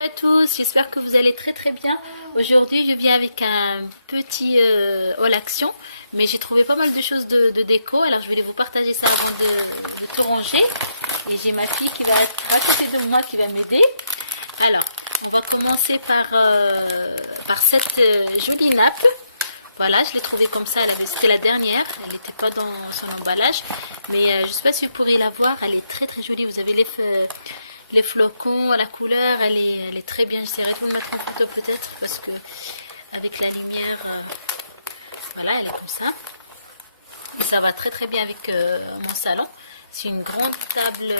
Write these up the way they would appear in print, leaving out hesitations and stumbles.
Bonjour à tous, j'espère que vous allez très bien. Aujourd'hui je viens avec un petit haul action, mais j'ai trouvé pas mal de choses de déco, alors je voulais vous partager ça avant de tout ranger. Et j'ai ma fille qui va être à côté de moi qui va m'aider. Alors on va commencer par cette jolie nappe. Voilà, je l'ai trouvée comme ça, c'était la dernière, elle n'était pas dans son emballage, mais je ne sais pas si vous pourrez la voir, elle est très jolie. Vous avez les flocons, la couleur, elle est très bien. J'essaierai de vous le mettre en photo peut-être, parce que avec la lumière, voilà, elle est comme ça. Et ça va très bien avec mon salon. C'est une grande table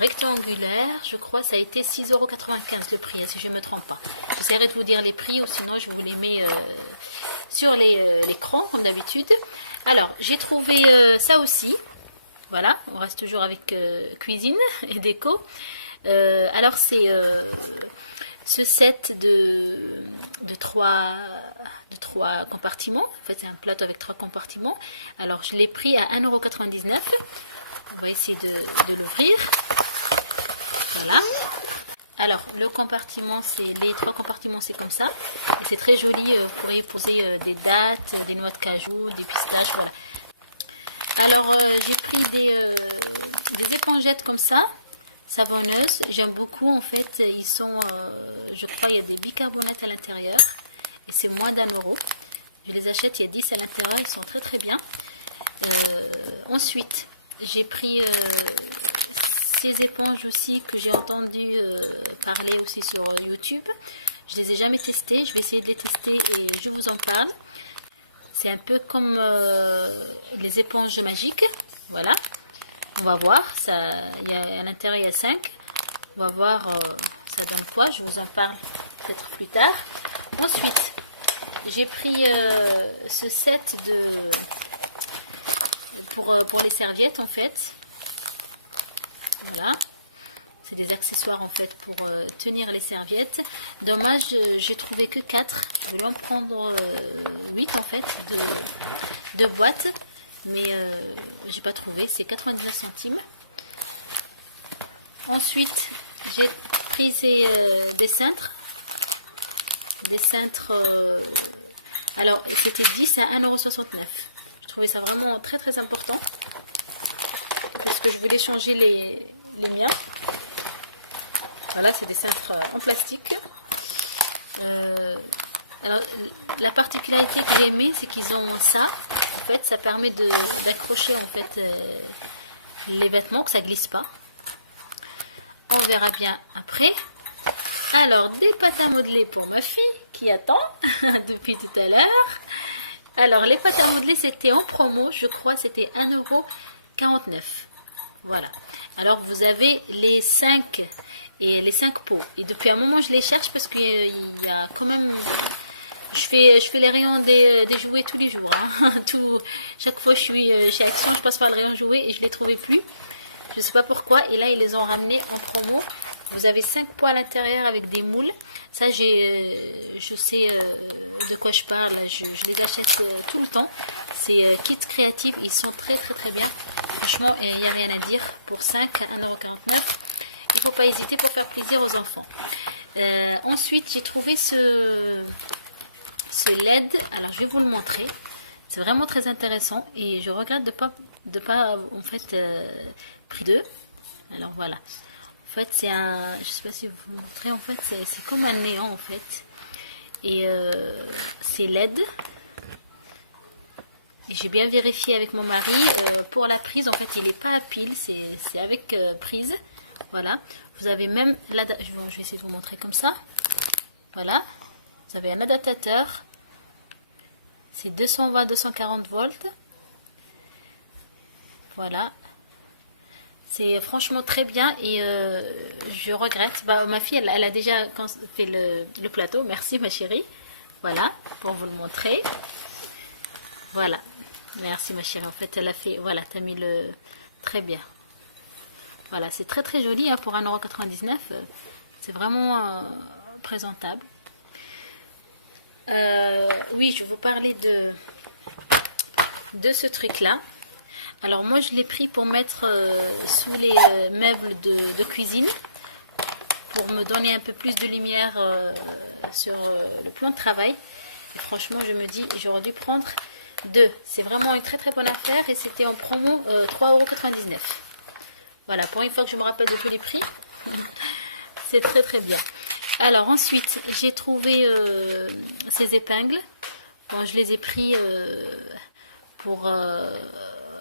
rectangulaire, je crois, ça a été 6,95 € le prix, si je ne me trompe pas. J'essaierai de vous dire les prix, ou sinon je vous les mets sur l'écran, comme d'habitude. Alors, j'ai trouvé ça aussi. Voilà, on reste toujours avec cuisine et déco. Alors, c'est ce set de trois compartiments. En fait, c'est un plateau avec 3 compartiments. Alors, je l'ai pris à 1,99 €. On va essayer de l'ouvrir. Voilà. Alors, les 3 compartiments, c'est comme ça. Et c'est très joli. Vous pourrez y poser des dattes, des noix de cajou, des pistaches. Voilà. Alors, j'ai pris des épongettes comme ça, savonneuses. J'aime beaucoup, en fait. Ils sont, je crois, il y a des bicarbonates à l'intérieur. Et c'est moins d'1 €. Je les achète, il y a 10 à l'intérieur. Ils sont très bien. Ensuite, j'ai pris ces éponges aussi que j'ai entendu parler aussi sur YouTube. Je les ai jamais testées. Je vais essayer de les tester et je vous en parle. C'est un peu comme les éponges magiques. Voilà. On va voir. À l'intérieur, il y a 5. On va voir ça donne quoi. Je vous en parle peut-être plus tard. Ensuite, j'ai pris ce set pour les serviettes, en fait. Voilà. C'est des accessoires, en fait, pour tenir les serviettes. Dommage, j'ai trouvé que 4. Je vais en prendre 8, en fait, de boîtes. Mais j'ai pas trouvé. C'est 99 centimes. Ensuite, j'ai pris des cintres. Des cintres. Alors, c'était 10 à 1,69 €. Je trouvais ça vraiment très important. Parce que je voulais changer les miens. Voilà, c'est des cintres en plastique. Alors, la particularité que j'ai aimée, c'est qu'ils ont ça. En fait, ça permet d'accrocher en fait les vêtements, que ça glisse pas. On verra bien après. Alors, des pâtes à modeler pour ma fille qui attend depuis tout à l'heure. Alors, les pâtes à modeler, c'était en promo, je crois, c'était 1,49 €. Voilà. Alors, vous avez les 5 pots. Et depuis un moment, je les cherche parce qu'il y a quand même... Je fais les rayons des jouets tous les jours. Hein. Chaque fois que je suis chez Action, je passe par le rayon jouets et je ne les trouvais plus. Je ne sais pas pourquoi. Et là, ils les ont ramenés en promo. Vous avez 5 pots à l'intérieur avec des moules. Ça, je sais de quoi je parle. Je les achète tout le temps. C'est kit créatif. Ils sont très bien. Franchement, il n'y a rien à dire. Pour 5 à 1,49 €. Il ne faut pas hésiter pour faire plaisir aux enfants. Ensuite, j'ai trouvé ce LED. Alors, je vais vous le montrer. C'est vraiment très intéressant. Et je regrette de pas en fait, pris 2. Alors, voilà. En fait, c'est un... Je sais pas si vous montrez. En fait, c'est comme un néon, en fait. Et c'est LED. Et j'ai bien vérifié avec mon mari. Pour la prise, en fait, il n'est pas à pile. C'est avec prise. Voilà. Vous avez même... Je vais essayer de vous montrer comme ça. Voilà. Vous avez un adaptateur. C'est 220-240 volts. Voilà. C'est franchement très bien et je regrette. Ma fille, elle a déjà fait le plateau. Merci ma chérie. Voilà, pour vous le montrer. Voilà. Merci ma chérie. En fait, elle a fait... Voilà, t'as mis le... Très bien. Voilà, c'est très joli hein, pour 1,99 €. C'est vraiment présentable. Oui, je vais vous parler de ce truc-là. Alors moi, je l'ai pris pour mettre sous les meubles de cuisine. pour me donner un peu plus de lumière sur le plan de travail. Et franchement, je me dis, j'aurais dû prendre deux. C'est vraiment une très très bonne affaire et c'était en promo 3,99 €. Voilà, pour une fois que je me rappelle de tous les prix, c'est très très bien. Alors ensuite, j'ai trouvé ces épingles. Bon, je les ai pris pour...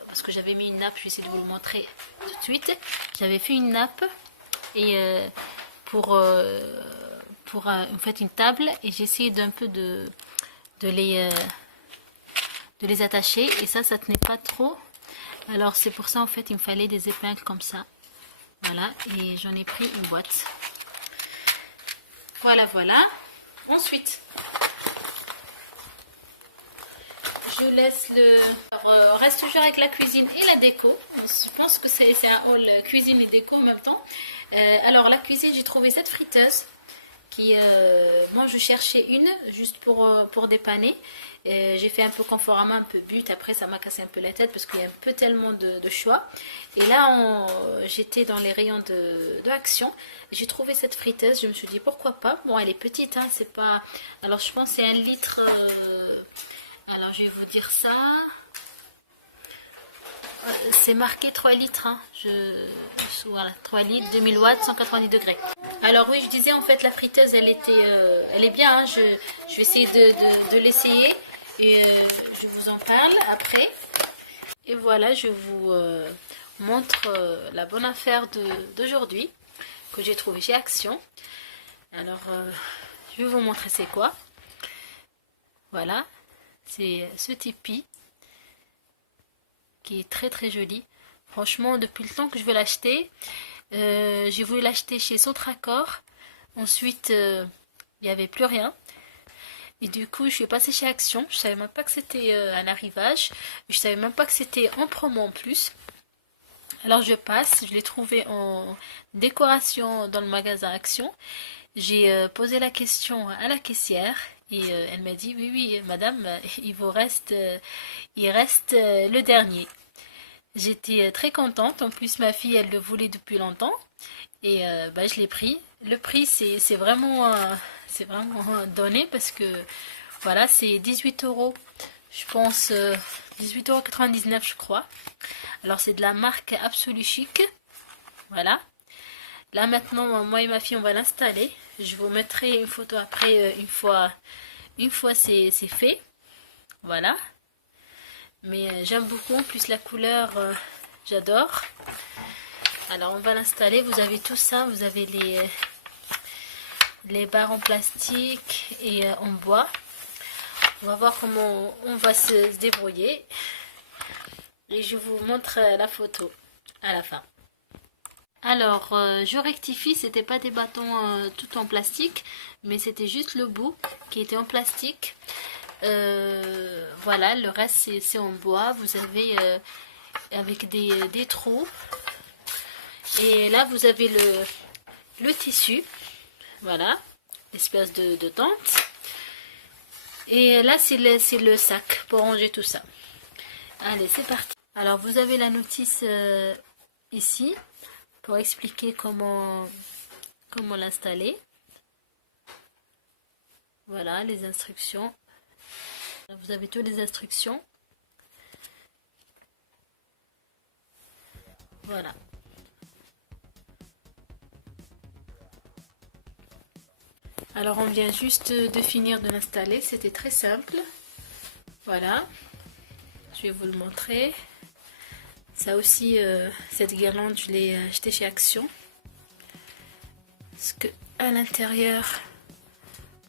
parce que j'avais mis une nappe, je vais essayer de vous le montrer tout de suite. J'avais fait une nappe et pour en fait une table et j'ai essayé d'un peu de les attacher et ça tenait pas trop. Alors c'est pour ça en fait il me fallait des épingles comme ça. Voilà, et j'en ai pris une boîte. Voilà, voilà. Ensuite, je laisse le... Alors, on reste toujours avec la cuisine et la déco. Je pense que c'est un haul cuisine et déco en même temps. Alors, la cuisine, j'ai trouvé cette friteuse. Moi, je cherchais une juste pour dépanner. J'ai fait un peu Conforama, un peu But. Après, ça m'a cassé un peu la tête parce qu'il y a un peu tellement de choix. Et là, j'étais dans les rayons de Action. J'ai trouvé cette friteuse. Je me suis dit, pourquoi pas. Bon, elle est petite, hein, c'est pas... Alors, je pense que c'est 1 litre... Alors, je vais vous dire ça. C'est marqué 3 litres. Hein. Voilà, 3 litres, 2000 watts, 190 degrés. Alors oui, je disais en fait la friteuse, elle est bien. Hein. Je vais essayer de l'essayer et je vous en parle après. Et voilà, je vous montre la bonne affaire d'aujourd'hui que j'ai trouvée chez Action. Alors, je vais vous montrer c'est quoi. Voilà, c'est ce Tipeee qui est très très joli. Franchement, depuis le temps que je veux l'acheter, j'ai voulu l'acheter chez Sotracor. Ensuite, il n'y avait plus rien. Et du coup, je suis passée chez Action. Je savais même pas que c'était un arrivage. Je savais même pas que c'était en promo en plus. Alors je passe, je l'ai trouvé en décoration dans le magasin Action. J'ai posé la question à la caissière et elle m'a dit oui madame, il reste le dernier. J'étais très contente, en plus ma fille elle le voulait depuis longtemps et je l'ai pris. Le prix c'est vraiment donné parce que voilà c'est 18 €, je pense 18,99 € je crois. Alors c'est de la marque Absolu Chic, voilà. Là maintenant moi et ma fille on va l'installer. Je vous mettrai une photo après une fois c'est fait, voilà. Mais j'aime beaucoup, en plus la couleur j'adore. Alors on va l'installer, vous avez tout ça, vous avez les barres en plastique et en bois. On va voir comment on va se débrouiller et je vous montre la photo à la fin. Alors je rectifie, c'était pas des bâtons tout en plastique, mais c'était juste le bout qui était en plastique. Voilà, le reste c'est en bois. Vous avez avec des trous et là vous avez le tissu, voilà, espèce de tente, et là c'est le sac pour ranger tout ça. Allez, c'est parti. Alors vous avez la notice ici pour expliquer comment l'installer. Voilà les instructions. Vous avez toutes les instructions. Voilà. Alors on vient juste de finir de l'installer. C'était très simple. Voilà. Je vais vous le montrer. Ça aussi, cette guirlande, je l'ai achetée chez Action. Parce que à l'intérieur,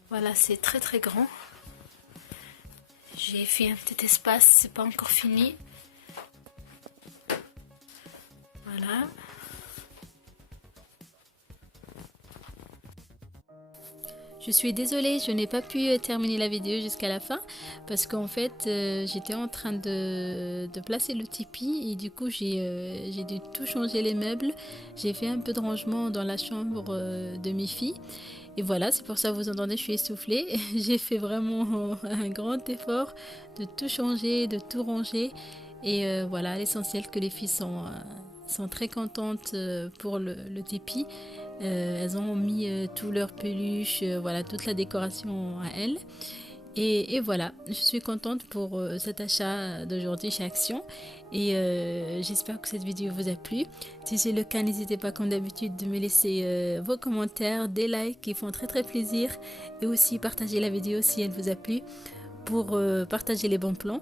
voilà, c'est très très grand. J'ai fait un petit espace, c'est pas encore fini. Voilà. Je suis désolée, je n'ai pas pu terminer la vidéo jusqu'à la fin parce qu'en fait j'étais en train de placer le Tipeee et du coup j'ai dû tout changer les meubles. J'ai fait un peu de rangement dans la chambre de mes filles. Et voilà, c'est pour ça que vous entendez, je suis essoufflée. J'ai fait vraiment un grand effort de tout changer, de tout ranger. Et voilà, l'essentiel que les filles sont très contentes pour le tipi. Elles ont mis tout leur peluche, voilà, toute la décoration à elles. Et voilà, je suis contente pour cet achat d'aujourd'hui chez Action. Et j'espère que cette vidéo vous a plu. Si c'est le cas, n'hésitez pas comme d'habitude de me laisser vos commentaires, des likes qui font très plaisir. Et aussi partager la vidéo si elle vous a plu pour partager les bons plans.